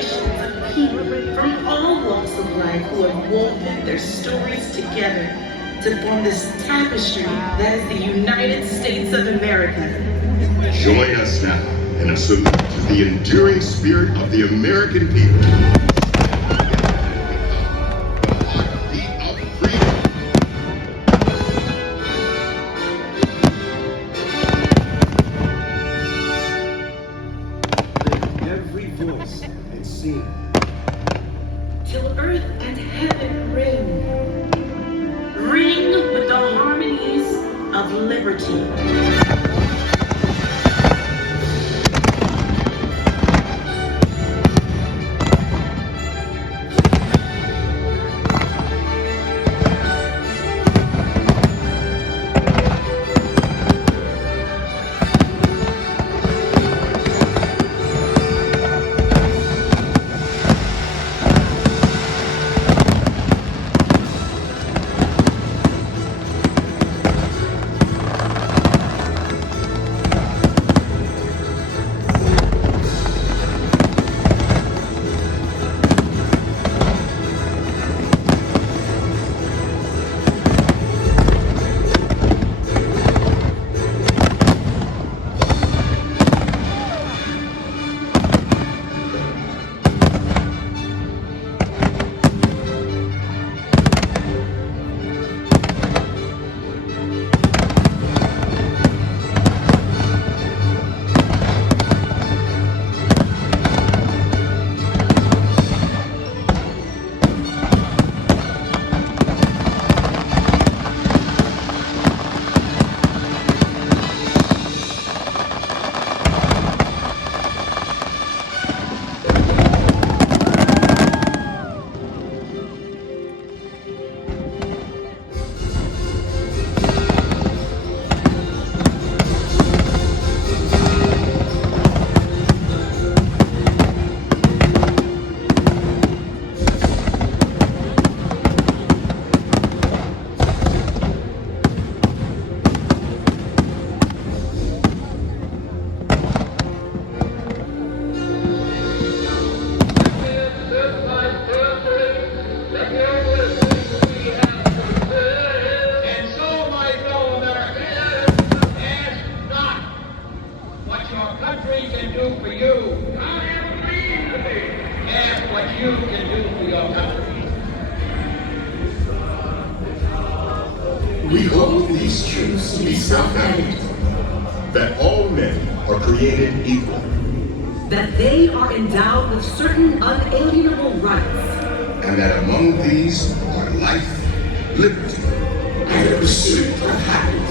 generations of people from all walks of life who have woven their stories together to form this tapestry that is the United States of America. Join us now in a salute to the enduring spirit of the American people. Every voice and sing. Till earth and heaven ring with the harmonies of liberty. We hold these truths to be self-evident, that all men are created equal, That they are endowed with certain unalienable rights. and that among these are life, liberty, and the pursuit of happiness.